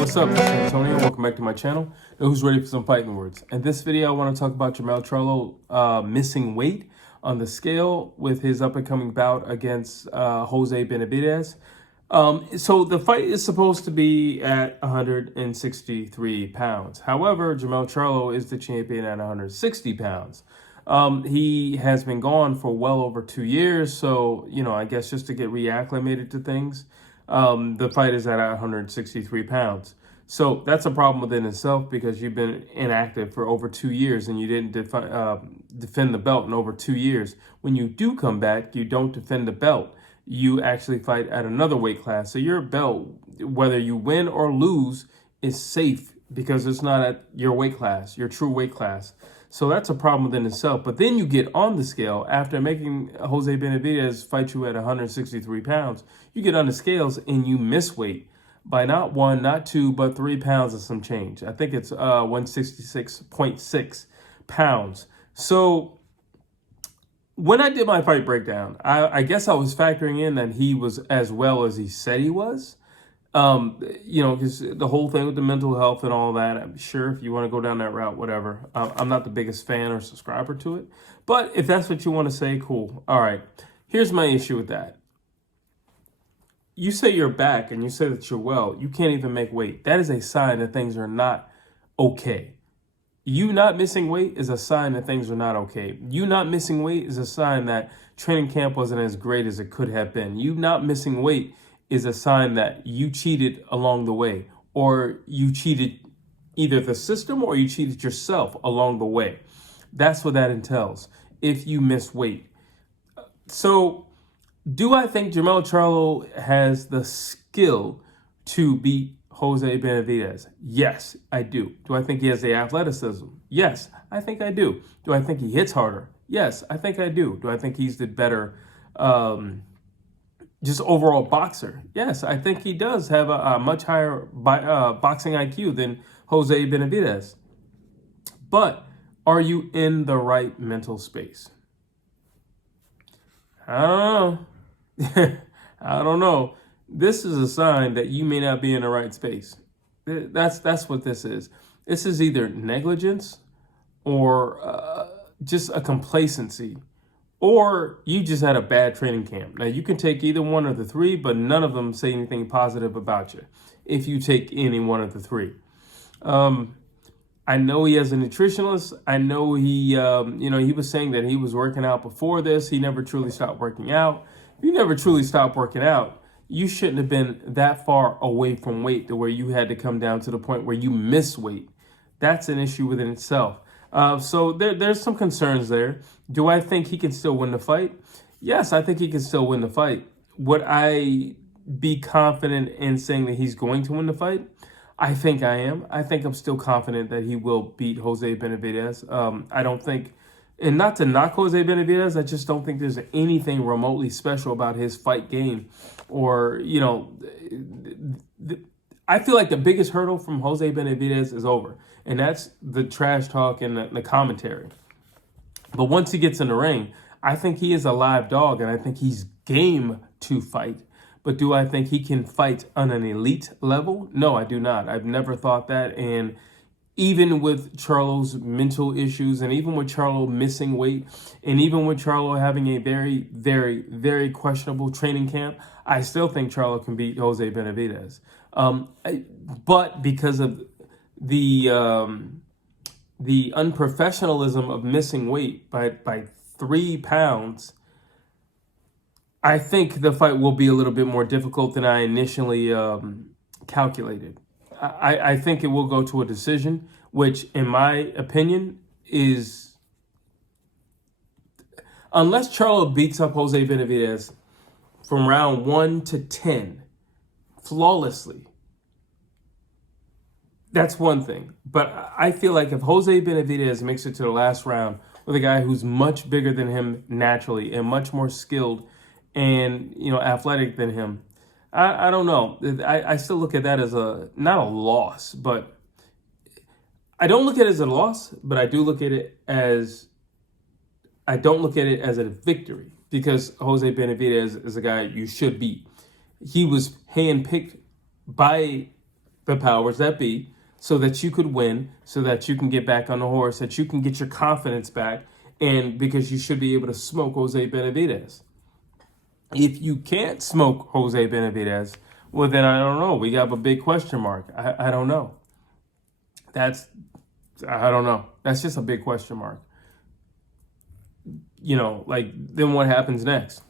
what's up? This is Antonio. Welcome back to my channel. Now, who's ready for some fighting words? In this video, I want to talk about Jamall Charlo missing weight on the scale with his up-and-coming bout against Jose Benavidez. So the fight is supposed to be at 163 pounds. However, Jamall Charlo is the champion at 160 pounds. He has been gone for well over 2 years, so, I guess just to get reacclimated to things, the fight is at 163 pounds. So that's a problem within itself because you've been inactive for over 2 years and you didn't defend the belt in over 2 years. When you do come back, you don't defend the belt. You actually fight at another weight class. So your belt, whether you win or lose, is safe because it's not at your weight class, your true weight class. So that's a problem within itself. But then you get on the scale after making Jose Benavidez fight you at 163 pounds. You get on the scales and you miss weight by not 1, not 2, but 3 pounds and some change. I think it's 166.6 pounds. So when I did my fight breakdown, I guess I was factoring in that he was as well as he said he was. Because the whole thing with the mental health and all that, I'm sure if you want to go down that route, whatever. I'm not the biggest fan or subscriber to it. But if that's what you want to say, cool. All right. Here's my issue with that. You say you're back and you say that you're well. You can't even make weight. That is a sign that things are not okay. You not missing weight is a sign that things are not okay. You not missing weight is a sign that training camp wasn't as great as it could have been. You not missing weight is a sign that you cheated along the way, or you cheated either the system or you cheated yourself along the way. That's what that entails if you miss weight. So do I think Jamall Charlo has the skill to beat Jose Benavidez? Yes, I do. Do I think he has the athleticism? Yes, I think I do. Do I think he hits harder? Yes, I think I do. Do I think he's the better just overall boxer? Yes, I think he does have a much higher boxing IQ than Jose Benavidez. But are you in the right mental space? I don't know. I don't know. This is a sign that you may not be in the right space. That's what this is. This is either negligence or just a complacency, or you just had a bad training camp. Now, you can take either one of the three, but none of them say anything positive about you if you take any one of the three. I know he has a nutritionist. I know he was saying that he was working out before this. He never truly stopped working out. If you never truly stopped working out, you shouldn't have been that far away from weight to where you had to come down to the point where you miss weight. That's an issue within itself. So there's some concerns there. Do I think he can still win the fight? Yes, I think he can still win the fight. Would I be confident in saying that he's going to win the fight? I think I am. I think I'm still confident that he will beat Jose Benavidez. I don't think, and not to knock Jose Benavidez, I just don't think there's anything remotely special about his fight game. Or, I feel like the biggest hurdle from Jose Benavidez is over. And that's the trash talk and the commentary. But once he gets in the ring, I think he is a live dog, and I think he's game to fight. But do I think he can fight on an elite level? No, I do not. I've never thought that. And even with Charlo's mental issues, and even with Charlo missing weight, and even with Charlo having a very, very, very questionable training camp, I still think Charlo can beat Jose Benavidez. But because of the unprofessionalism of missing weight by 3 pounds, I think the fight will be a little bit more difficult than I initially calculated. I think it will go to a decision, which in my opinion is, unless Charlo beats up Jose Benavidez from round 1 to 10 flawlessly, that's one thing. But I feel like if Jose Benavidez makes it to the last round with a guy who's much bigger than him naturally and much more skilled and athletic than him, I don't know. I still look at that as not a loss, but I don't look at it as a loss, but I do look at it as, I don't look at it as a victory because Jose Benavidez is a guy you should beat. He was handpicked by the powers that be, so that you could win, so that you can get back on the horse, that you can get your confidence back, and because you should be able to smoke Jose Benavidez. If you can't smoke Jose Benavidez, well, then I don't know. We got a big question mark. I don't know. I don't know. That's just a big question mark. Then what happens next?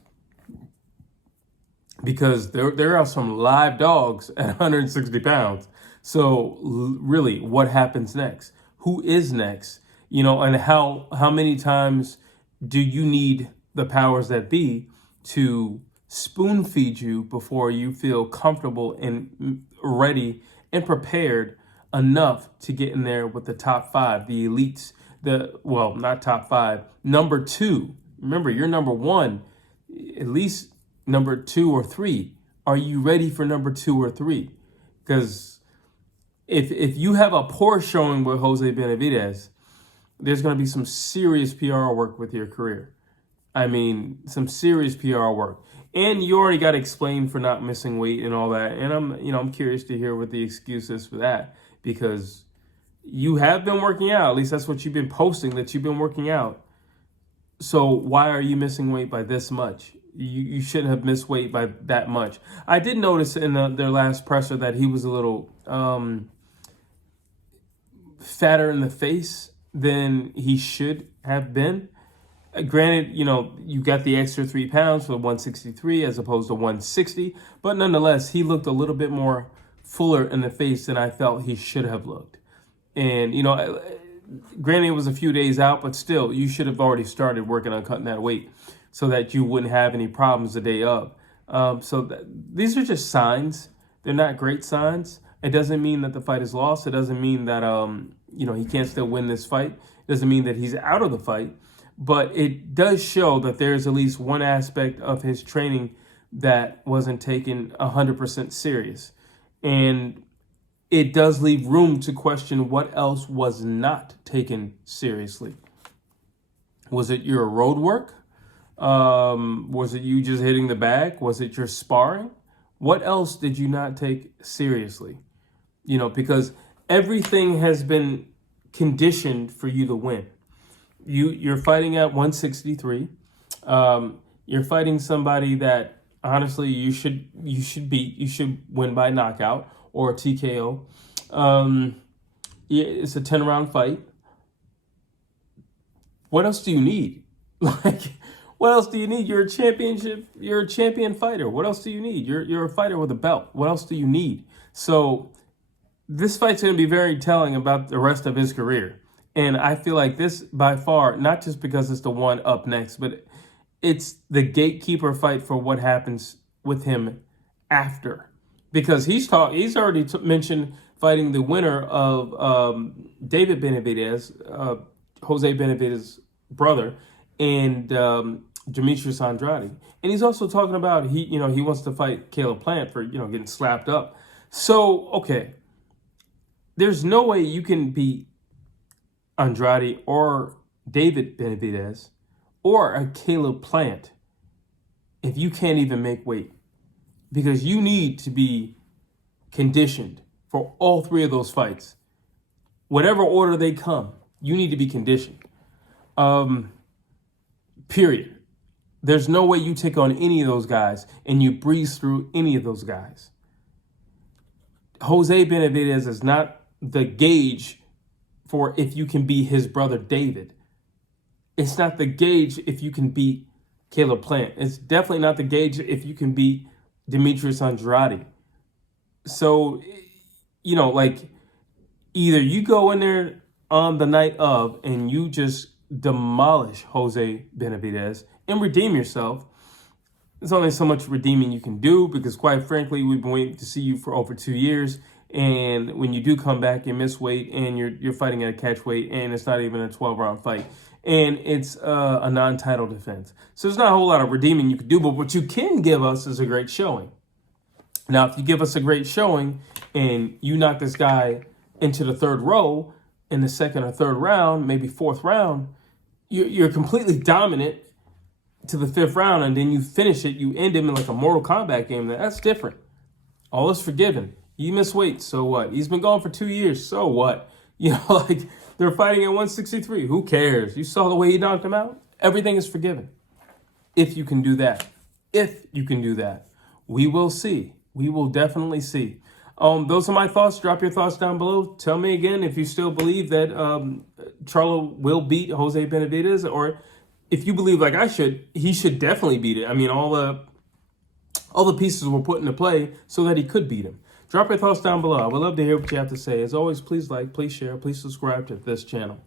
Because there are some live dogs at 160 pounds. So really, what happens next? Who is next? And how many times do you need the powers that be to spoon feed you before you feel comfortable and ready and prepared enough to get in there with the top 5, the elites, not top 5, number 2. Remember, you're number 1, at least number 2 or 3. Are you ready for number 2 or 3? Because if you have a poor showing with Jose Benavidez, there's going to be some serious PR work with your career. I mean, some serious PR work. And you already got explained for not missing weight and all that. And I'm curious to hear what the excuse is for that, because you have been working out. At least that's what you've been posting, that you've been working out. So why are you missing weight by this much? You shouldn't have missed weight by that much. I did notice in their last presser that he was a little fatter in the face than he should have been. Granted, you got the extra 3 pounds for 163 as opposed to 160, but nonetheless, he looked a little bit more fuller in the face than I felt he should have looked. And, granted, it was a few days out, but still, you should have already started working on cutting that weight so that you wouldn't have any problems the day of. These are just signs. They're not great signs. It doesn't mean that the fight is lost. It doesn't mean that, he can't still win this fight. It doesn't mean that he's out of the fight. But it does show that there's at least one aspect of his training that wasn't taken 100% serious. And it does leave room to question what else was not taken seriously. Was it your road work? Was it you just hitting the bag? Was it your sparring? What else did you not take seriously? Because everything has been conditioned for you to win. You're fighting at 163. You're fighting somebody that honestly you should beat. You should win by knockout or TKO. It's a 10-round fight. What else do you need? What else do you need? You're a champion fighter. What else do you need? You're a fighter with a belt. What else do you need? So this fight's going to be very telling about the rest of his career. And I feel like this, by far, not just because it's the one up next, but it's the gatekeeper fight for what happens with him after. Because he's already mentioned fighting the winner of David Benavidez, Jose Benavidez's brother, and Demetrius Andrade. And he's also talking about he wants to fight Caleb Plant for getting slapped up. So okay, there's no way you can beat Andrade or David Benavidez or a Caleb Plant if you can't even make weight, because you need to be conditioned for all 3 of those fights. Whatever order they come, you need to be conditioned. Period. There's no way you take on any of those guys and you breeze through any of those guys. Jose Benavidez is not the gauge for if you can beat his brother David. It's not the gauge if you can beat Caleb Plant. It's definitely not the gauge if you can beat Demetrius Andrade. So, either you go in there on the night of and you just demolish Jose Benavidez and redeem yourself. There's only so much redeeming you can do, because quite frankly, we've been waiting to see you for over 2 years. And when you do come back, you miss weight and you're fighting at a catch weight, and it's not even a 12-round fight. And it's a non-title defense. So there's not a whole lot of redeeming you can do, but what you can give us is a great showing. Now, if you give us a great showing and you knock this guy into the 3rd row in the 2nd or 3rd round, maybe 4th round, you're completely dominant to the 5th round, and then you finish it, you end him in like a Mortal Kombat game. That's different. All is forgiven. He missed weight, so what? He's been gone for 2 years, so what? You know, like, they're fighting at 163. Who cares? You saw the way he knocked him out? Everything is forgiven. If you can do that. If you can do that. We will see. We will definitely see. Those are my thoughts. Drop your thoughts down below. Tell me again if you still believe that Charlo will beat Jose Benavidez, or if you believe like I should, he should definitely beat it. I mean, all the pieces were put into play so that he could beat him. Drop your thoughts down below. I would love to hear what you have to say. As always, please like, please share, please subscribe to this channel.